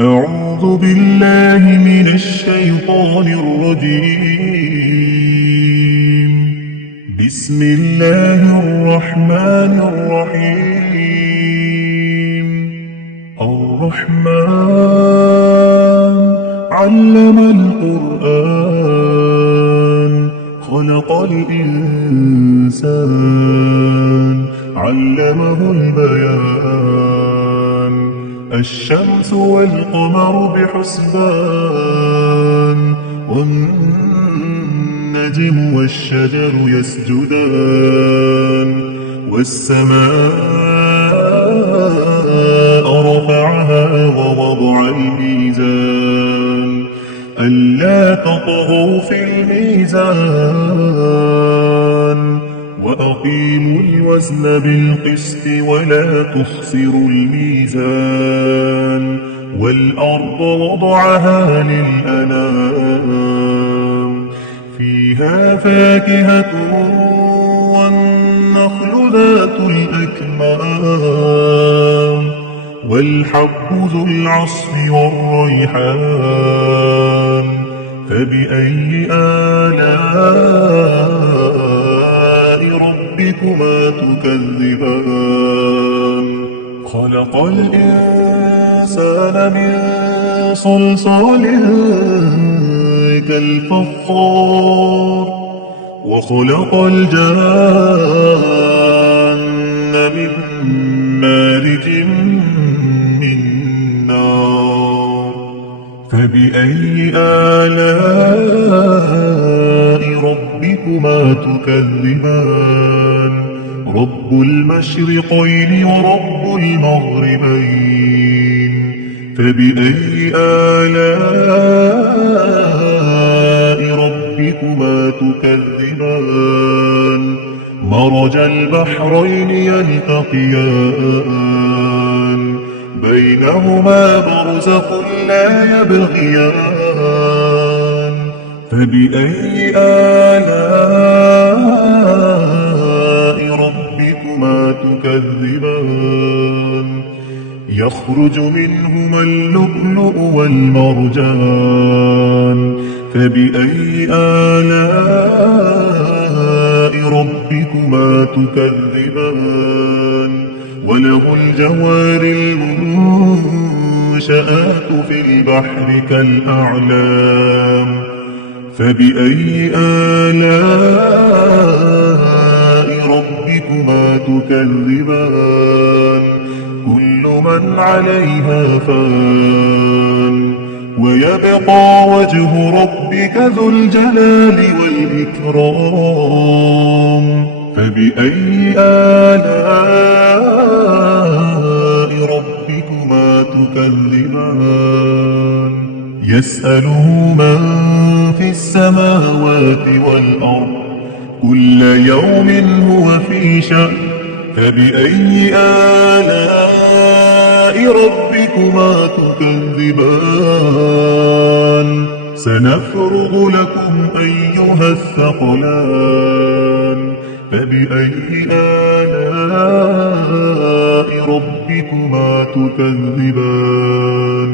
أعوذ بالله من الشيطان الرجيم. بسم الله الرحمن الرحيم. الرحمن علم القرآن خلق الإنسان علمه البيان الشمس والقمر بحسبان والنجم والشجر يسجدان والسماء رفعها ووضع الميزان ألا تطغوا في الميزان وأقيموا الوزن بالقسط ولا تخسروا الميزان والأرض وضعها للأنام فيها فاكهة والنخل ذات الأكمام والحب ذو العصف والريحان فبأي آلاء ربكما تكذبان خلق الإنسان من صلصال كالفخار وخلق الجان من مارج من نار فبأي آلاء ربكما تكذبان رب المشرقين ورب المغربين فبأي آلاء ربكما تكذبان مرج البحرين يلتقيان بينهما برزخ لا يبغيان فبأي آلاء ربكما تكذبان يخرج منهما اللؤلؤ والمرجان فبأي آلاء ربكما تكذبان وله الجوار المنشآت في البحر كالأعلام فبأي آلاء ربكما تكذبان كل من عليها فان ويبقى وجه ربك ذو الجلال والإكرام فبأي آلاء ربكما تكذبان يسأله من في السماوات والأرض كل يوم هو في شأن فبأي آلاء ربكما تكذبان سنفرغ لكم أيها الثقلان فبأي آلاء ربكما تكذبان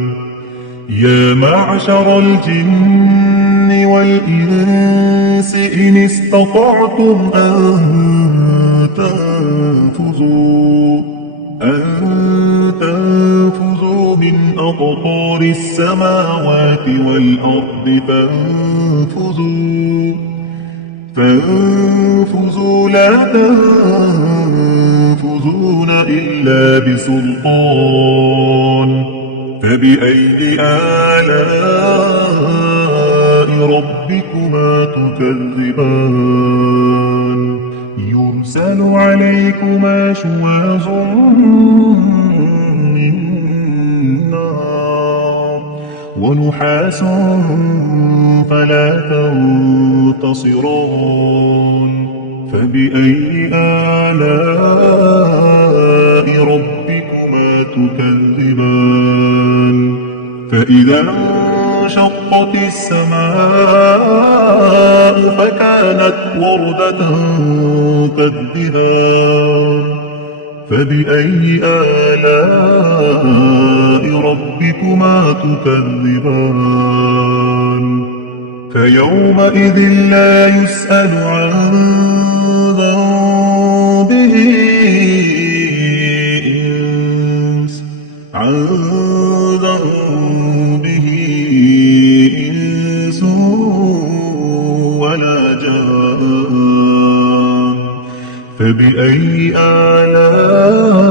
يا معشر الجن والإنس إن استطعتم أن تنفذوا من أقطار السماوات والأرض فانفذوا لا تنفذون إلا بسلطان فبأي آلاء ربكما تكذبان يرسل عليكما شواظ من نار ونحاس فلا تنتصران فبأي آلاء ربكما تكذبان فإذا انشقت السماء فكانت وردة كالدهان فبأي آلاء ربكما تكذبان فيومئذ لا يسأل عن ذنبه إنس ولا جان فبأي آلاء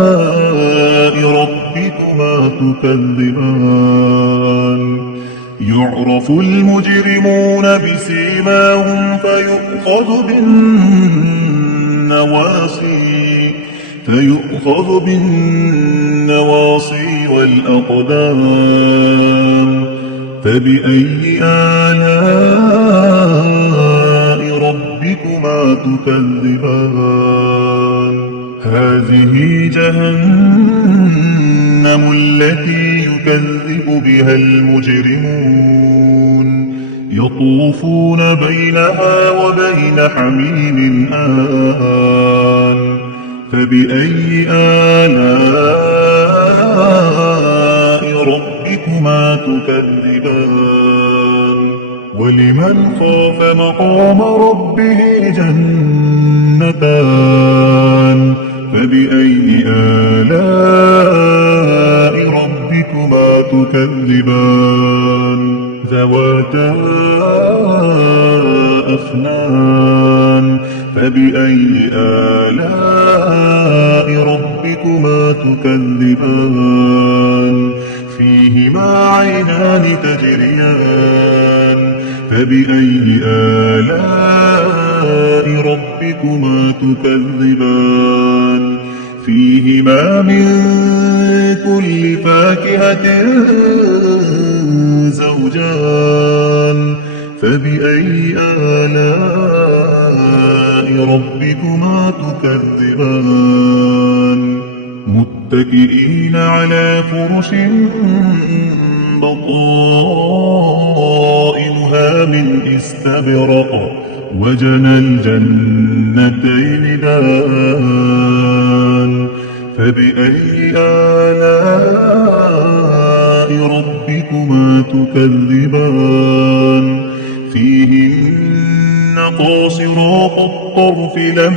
ربكما تكذبان يعرف المجرمون بسيماهم فيؤخذ بالنواصي والأقدام فبأي آلاء ربكما تكذبان هذه جهنم التي يكذب بها المجرمون يطوفون بينها وبين حميم آن فبأي آلاء ربكما تكذبان ولمن خاف مقام ربه جنتان فبأي آلاء ربكما تكذبان ذواتا أفنان فبأي آلاء ربكما تكذبان فيهما عينان تجريان فبأي آلاء ربكما تكذبان فيهما من كل فاكهة زوجان فبأي آلاء ربكما تكذبان متكئين على فرش بطائنها من استبرق وجنى الجنتين دان فبأي آلاء ربكما تكذبان فيهن قاصرات الطرف لم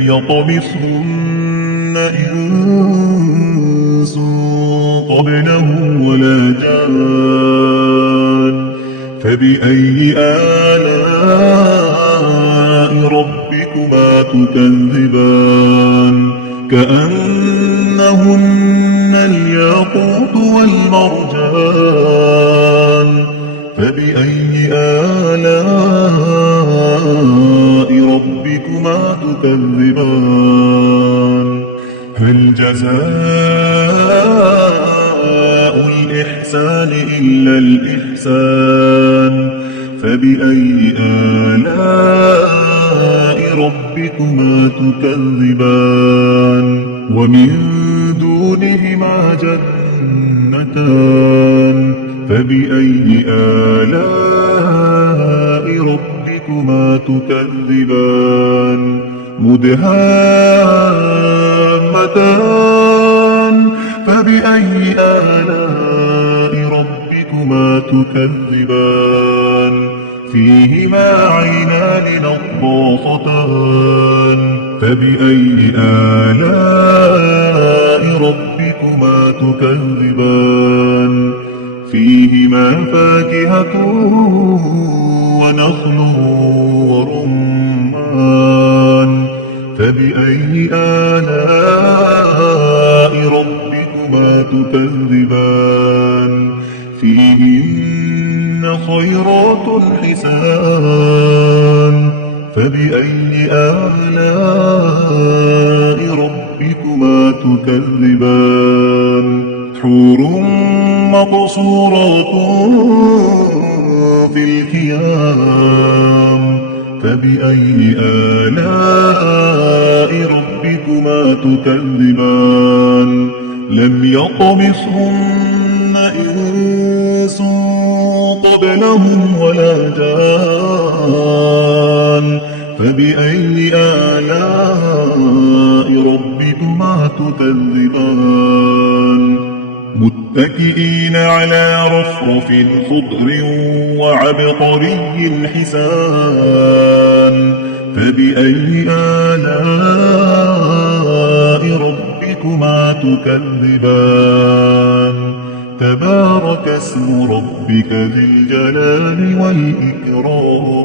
يطمثهن إنس قبلهم ولا جان فبأي آلاء ربكما تكذبان كأنهن الياقوت والمرجان فبأي آلاء ربكما تكذبان هل جزاء الإحسان إلا الإحسان فبأي آلاء ربكما تكذبان ومن دونهما جنتان فبأي آلاء ربكما تكذبان مدهامتان فبأي آلاء ربكما تكذبان فيهما عينان نضاختان فبأي آلاء ربكما تكذبان فيهما فاكهة ونخل ورمان فبأي آلاء ربكما تكذبان فيهن خيرات حسان فبأي آلاء ربكما تكذبان حور مقصورات في الخيام فبأي آلاء ربكما تكذبان لم يطمثهن إنس قبلهم ولا جان فبأي آلاء ربكما تكذبان متكئين على رفرف خضر وعبقري حسان فبأي آلاء ربكما تكذبان تبارك اسم ربك ذي الجلال والإكرام